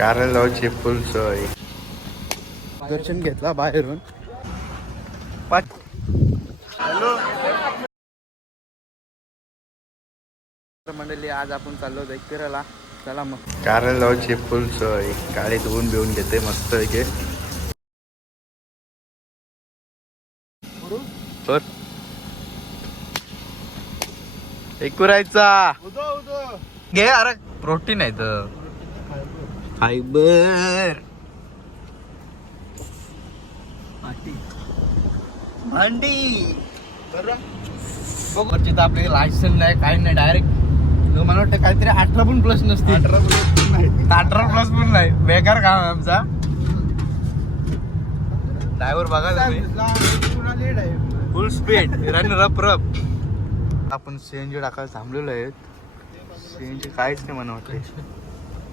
कारंजावची फुल सोय. दर्शन घेतला बाहेरून. मंडळी आज आपण चाललो होतो फिरायला चला मग. कारंजावची फुल सोय. गाडी धुवून बिवून घेते मस्त पैकी. बर एकूरायचा घे अरे. प्रोटीन आहे तर. फायबर. भांडी. बघ तर आपले लायसन नाही काही नाही डायरेक्ट मला वाटतं काहीतरी अठरा पण प्लस नसते अठरा अठरा प्लस पण नाही. बेकार काम आहे आमचा. ड्रायव्हर बघा फुल स्पीड रन रप रप आपण सीएनजी टाकायला थांबलेलो आहेत. सीएनजी काहीच नाही म्हणा वाटते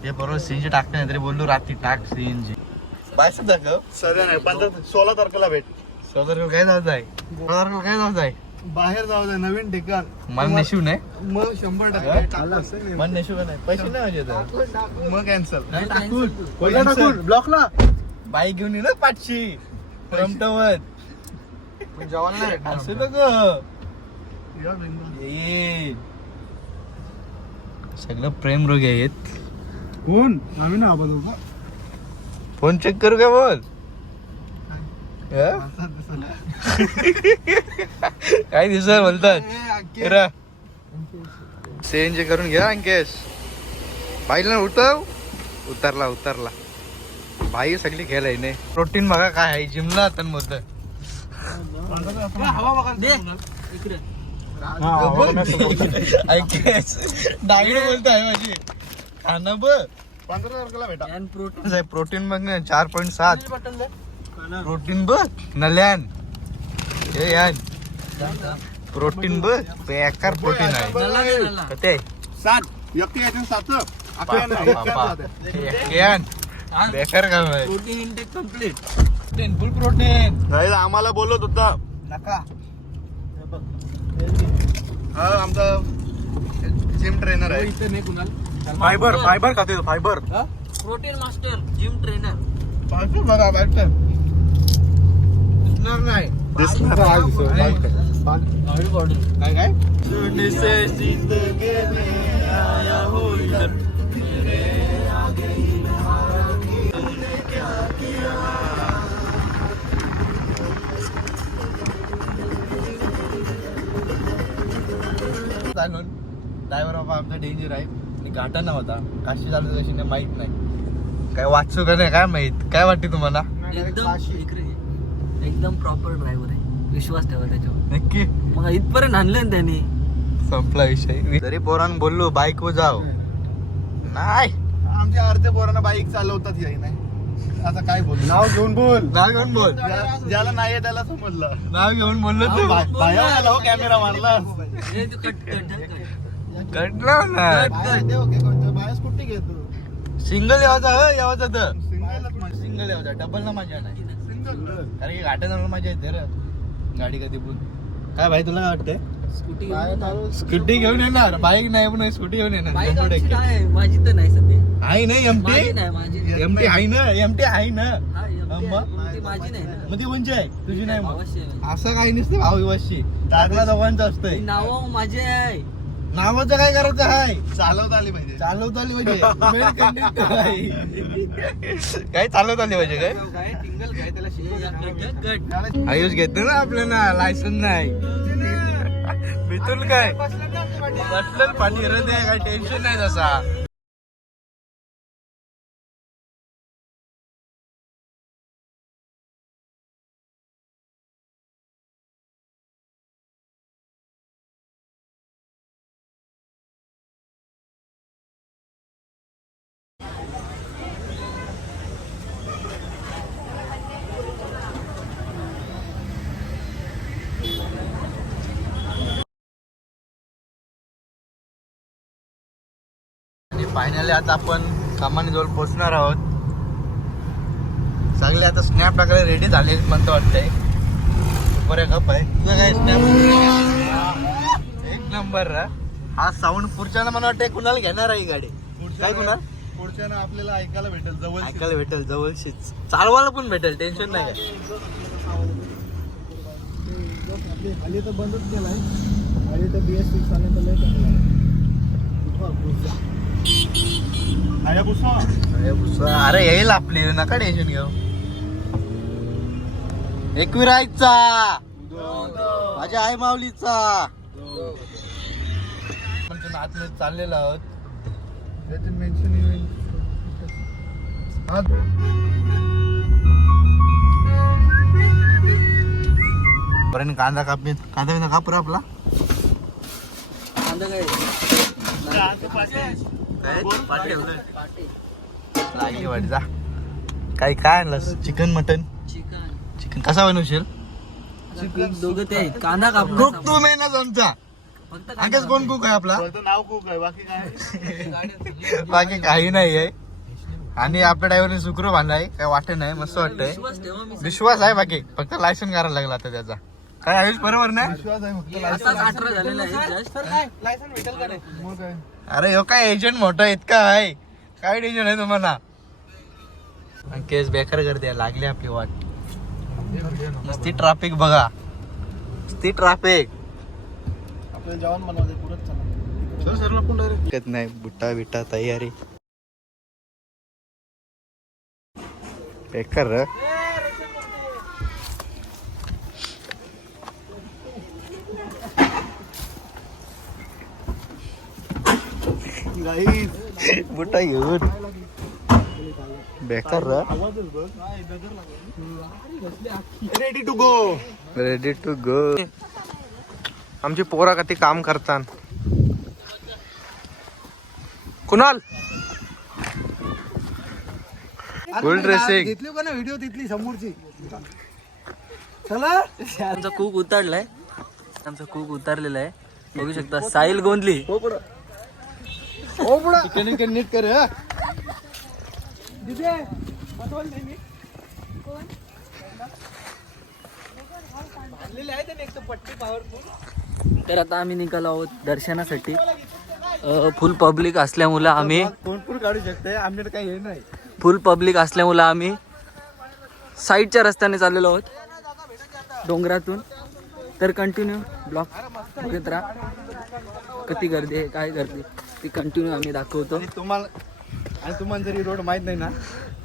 ते बरोबर सीएनजी टाकते नाही तरी बोललो रात्री टाक सीएनजी बायस दाखव सध्या नाही पंधरा सोळा तारखेला भेट. सदर काय जाऊ जाय? सदर काय जाऊ जाय? बाहेर जाऊ दे नवीन ठिकाण. मन नशिव नाही? मग शंभर टक्के टाकू. मन नशिव नाही. पैसे नाही माझे मग कॅन्सल टाकून. ब्लॉकला. बाईक घेऊन ये ना पाचशे रमटवत जेवण नाही असं नको. सगळं प्रेम रोग आहेत. कोण आम्ही ना आवाज होता. फोन चेक करू का बोल? हं? काय दिवस बोलतात. सीएनजी करून घ्या अंकेश. बाईला उठव उतरला उतरला. बाई सगळी खेळाय नाही प्रोटीन बघा काय आहे जिमला तर मत हवा बघा अंकेश डागडे बोलत आहे माझी खाणं बघ. पंधरा तारखेला भेटा. प्रोटीन आहे प्रोटीन बघ ना चार पॉईंट सात. प्रोटीन बघ नल्यान. हे यान. प्रोटीन बघ बेकार प्रोटीन आहे. ते सात. व्यक्ती यायचे सात यान. बेकार काम आहे. Protein intake complete protein full protein आम्हाला बोलत होता. नका. हा आमचा जिम ट्रेनर आहे. इथं नाही कुणाल. फायबर फायबर खाते fibre protein master gym trainer पाचशे बघा पाचशे दिसणार नाही. दिसणार काय काय? चालून ड्रायव्हर बाबा आमचा डेंजर आहे आणि घाटाना होता. काशी चालू कशी नाही माहीत नाही. काय वाचू का नाही काय माहीत? काय वाटते तुम्हाला? एकदम. एकदम प्रॉपर ड्रायव्हर आहे. विश्वास ठेवा त्याच्यावर. नक्की. मग इथपर्यंत आणलं ना त्यांनी. संपला विषय. तरी पोरान बोललो बाईक वर जाव. नाही. आमच्या अर्धे पोरांना बाईक चालवतात याही नाही. आता काय बोल? नाव घेऊन बोल. नाव घेऊन बोल. ज्या- ज्याला नाही आहे त्याला समजलं. नाव घेऊन बोललो तू. बाया हो कॅमेरा मारला. कटलं ना. स्कूटी घेतो सिंगल यावाचा ह यावाचा तर. सिंगल यावाचा डबल ना माझ्या नाही. सिंगल. कारण की घाटा जाणार माझ्या येते रे. गाडी कधी पण. काय भाई तुला वाटतंय? स्कूटी. स्कूटी घेऊन येणार. बाईक नाही पण स्कूटी घेऊन येणार. माझी तर नाही सध्या. आहे नाही एमटी माझी नाही माझी एमटी आहे ना एमटी आहे ना. हा, माझी नाही ना. मग ती कोणची आहे? तुझी नाही मग. असं काही नसतं भाऊ विवाशी. दादला दोघांचं असतंय. नावं माझी आहे. नावाचं काय करायचं आहे चालवता आली पाहिजे. चालवता आली पाहिजे. काय चालवता आली पाहिजे काय? टिंगल त्याला आयुष घेतो ना आपल्याला लायसन नाही. मिथून काय? बसलेलं पाणी हृदय काय टेन्शन नाही तसा आणि फायनली आता आपण कमानी जवळ पोहोचणार आहोत. सगळे आता स्नॅप टाकायला रेडी झाले म्हणतो वाटतंय. बरं गप आहे. तुझं काय स्नॅप एक नंबर रा. हा साऊंड पुढच्या मला वाटतं कुणाला घेणार आहे ही गाडी? काय कुणाल? पुढच्या ना आपल्याला ऐकायला भेटेल जवळ ऐकायला भेटेल जवळशीच. चालवायला पण भेटेल टेन्शन नाही. खाली तर बंदच केलाय. खाली तर बी एस सिक्स आले तर लय अरे येईल आपली. नका टेन्शन घेऊ. एकविरायचा माझ्या आई माऊलीचा. पण आतमध्ये चाललेलो आहोत. पर्यंत कांदा कापी कांदा बिंदा कापूर आपला? कांदा काय? काय लागली वाटी जा काय काय आणलं चिकन मटन? चिकन. चिकन कसा बनवशील? दोघं ते कांदा कुक कापणार तू मेहनत आमचा. अंकेच कोण कुक आहे आपला? नाव खूप आहे बाकी काय बाकी काही नाही आहे. आणि आपल्या ड्रायव्हरने सुक्रू बांधलाय काय वाटत नाही मस्त वाटतंय. विश्वास आहे बाकी. फक्त लायसन करायला लागला आता त्याचा. काय आयुष बरोबर नाही विश्वास आहे फक्त आताच अठरा झालेला आहे जस्ट. मग काय? अरे हो काय एजंट मोठा इतका आहे काय टेन्शन आहे तुम्हाला? केस बेकार करते लागली आपली वाट. नुसती ट्रॅफिक बघा. नुसती ट्रॅफिक आपल्याला जेवण चला सर सरला पण डायरेक्ट नाही बुट्टा बिट्टा तयारी. बेकार रे. बुट्टा घेऊन बेकार. Ready to go ready to go आमची पोरा कधी काम करतात कुणाल? फुल ड्रेसिंग घेतली का ना व्हिडिओ तिथली समोरची. चला. आमचा कूक उतरलाय. आमचा कूक उतरलेला आहे. बघू शकता साहिल गोंधली हो विकन नीट कर हा. तर आता आम्ही निघालो आहोत दर्शनासाठी. फुल पब्लिक असल्यामुळं आम्ही कोण काढू शकते आमच्याकडे काही हे नाही. फुल पब्लिक असल्यामुळं आम्ही साईडच्या रस्त्याने चाललेलो आहोत. डोंगरातून. तर कंटिन्यू ब्लॉक बघत राहा. किती गर्दी आहे काय गर्दी ती कंटिन्यू आम्ही दाखवतो. तुम्हाला आणि तुम्हाला जरी रोड माहीत नाही ना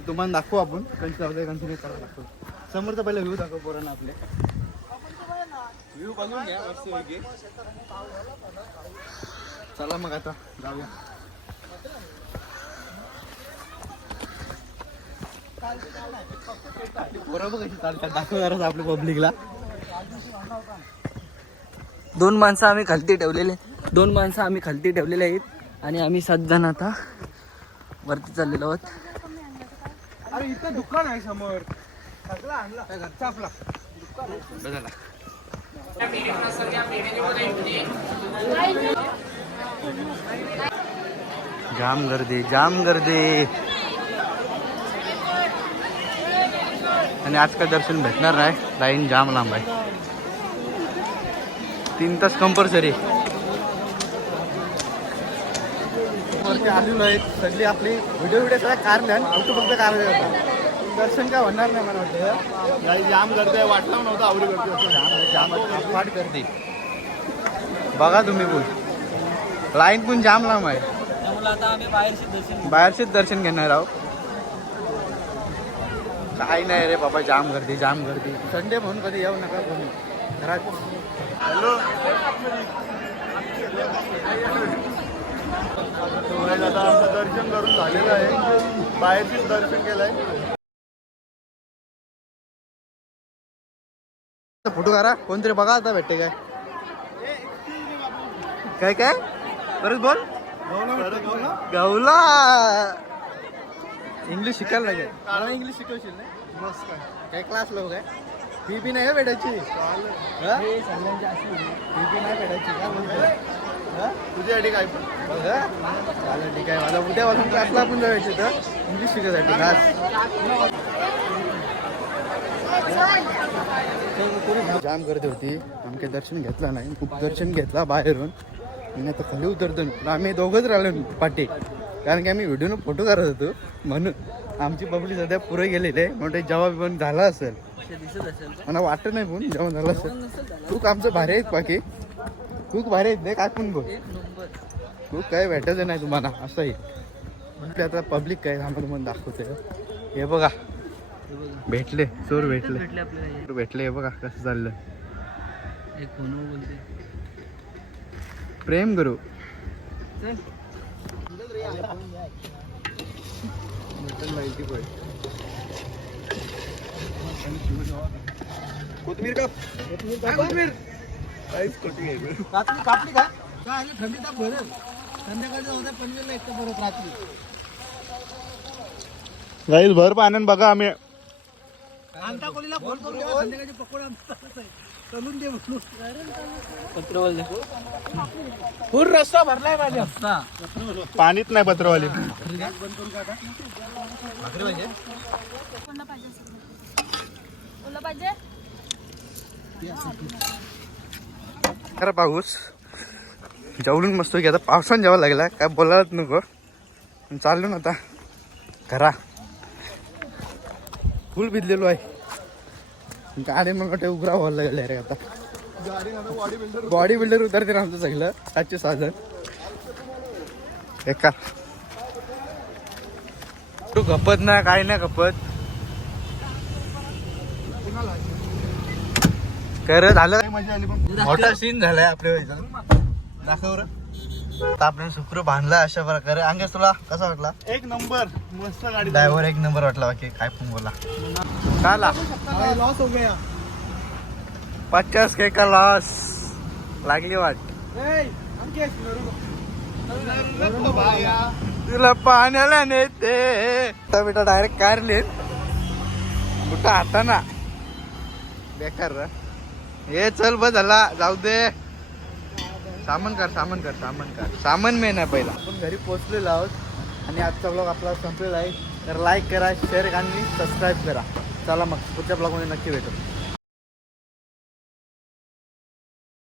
तुम्हाला दाखवू आपण. कंटिन्यू कंटिन्यू करावं लागतो समोरचा पहिला व्ह्यू दाखव पोरांना आपले. व्ह्यू बघून घ्या मस्तपैकी चला मग आता जाऊया. बरोबर कशी चालतात. दाखवणारच आपल्या पब्लिकला दोन माणसं आम्ही खालती ठेवलेले. दोन माणसं आम्ही खालती ठेवलेले आहेत आणि आम्ही सात जण आता वरती चाललेलो आहोत. अरे इथं दुकान आहे समोर. सगळा आणला. काय घरचा आपला. जाम गर्दी जाम गर्दी. आणि आज काय दर्शन भेटणार नाही. लाईन जाम लांब आहे. तीन तास कंपल्सरी वरती आलेलो आहे सगळी आपली व्हिडिओ व्हिडिओ सगळ्या कारल्या फोटो फक्त कारले दर्शन काय होणार नाही मला वाटतं. काही जाम गर्दी आहे. वाटलं नव्हतं आवडी गर्दी होतं. जाम अफाट गर्दी. बघा तुम्ही पण. लाईन पण जाम लांब आहे. त्यामुळे आता आम्ही बाहेरचे दर्शन बाहेरचेच दर्शन घेणार आहोत. काही नाही रे बाबा जाम गर्दी जाम गर्दी. संडे म्हणून कधी येऊ नका कोणी घरात. हॅलो. आता आमचं दर्शन करून झालेलं आहे. बाहेरचीच दर्शन केलंय. फोटो काढा. कोणतरी बघा आता भेटते काय. काय काय? परत बोल. गवला इंग्लिश शिकायला लागेल. मला इंग्लिश शिकवशील ना? मस्त. काय काय क्लास लोक आहे फी बी नाही भेटायची? हा? फी बी नाही भेटायची? हा? तुझ्यासाठी काय पण. चालेल ठीक आहे. माझा उद्यापासून क्लासला आपण जायचं तर इंग्लिश शिकायसाठी. क्लास जाम गर्दी होती. आमचे दर्शन घेतलं नाही. खूप दर्शन घेतला बाहेरून. आणि आता खाली उतरतो. आम्ही दोघंच राहिलो पाठी. कारण की आम्ही व्हिडिओनं फोटो करत होतो. म्हणून आमची पब्लिक सध्या पुरे गेलेली आहे. म्हणून जेव्हा पण झाला असेल. मला वाटत नाही पण जेव्हा झालं असेल. खूप आमचं भारी आहेत बाकी. खूप भारी आहेत नाही काय पण बघ खूप काय भेटायचं नाही तुम्हाला असंही. म्हणजे आता पब्लिक काय थांबा तुम्हाला दाखवते हे बघा. हे बघा. भेटले चोर भेटले. हे. भेटले हे बघा कसं चाललं एक फोन बोलते प्रेम करू कोथमीर का? कोथमीर. रात्री कापली का काय आली थंडी ताप भरेल. संध्याकाळी होत्या पनवेलला एकटं परत रात्री. गाईस भर पाण्यान बघा आम्ही. कोलीला फोन करून द्या संध्याकाळची पकोडा आमचा तसाच आहे. चलून दे म्हणून. पत्र बोलते फुल रस्ता भरलाय माझ्या. रस्ता पाणीच नाही पत्रवाली ओला पाहिजे? खरा पाऊस. जेवढून मस्त की आता पावसान जावं लागला. काय बोलायलाच नको. चाललो ना आता. घरा फुल भिजलेलो आहे. गाडी मग वाटते उघडा व्हायला लागले रे आता. बॉडी बिल्डर उतरते ना आमचं सगळं. आजचे साधन. एका तू खपत ना काय नाही खपत कर झालं. मोठा सीन झालाय आपल्या वेळेचा. दाखव रे. आता आपण शुक्र बांधला अशा प्रकारे. अंगेस तुला कसा वाटला? एक नंबर. मस्त गाडी ड्रायव्हर एक नंबर वाटला बाकी काय पण बोला. काला. लॉस हो गया. पचास के का लॉस लागली वाट. तुला पाण्याला नेते. आता बेटा डायरेक्ट कारले कुठं आता ना. बेकार रा. हे चल बस झाला जाऊ दे. सामान कर सामान कर सामान कर सामान मेन आहे पहिला. आपण घरी पोचलेलो आहोत आणि आजचा ब्लॉग आपला संपलेला आहे. तर लाईक करा शेअर आणि सबस्क्राईब करा. चला मग पुढच्या ब्लॉगमध्ये नक्की भेटू.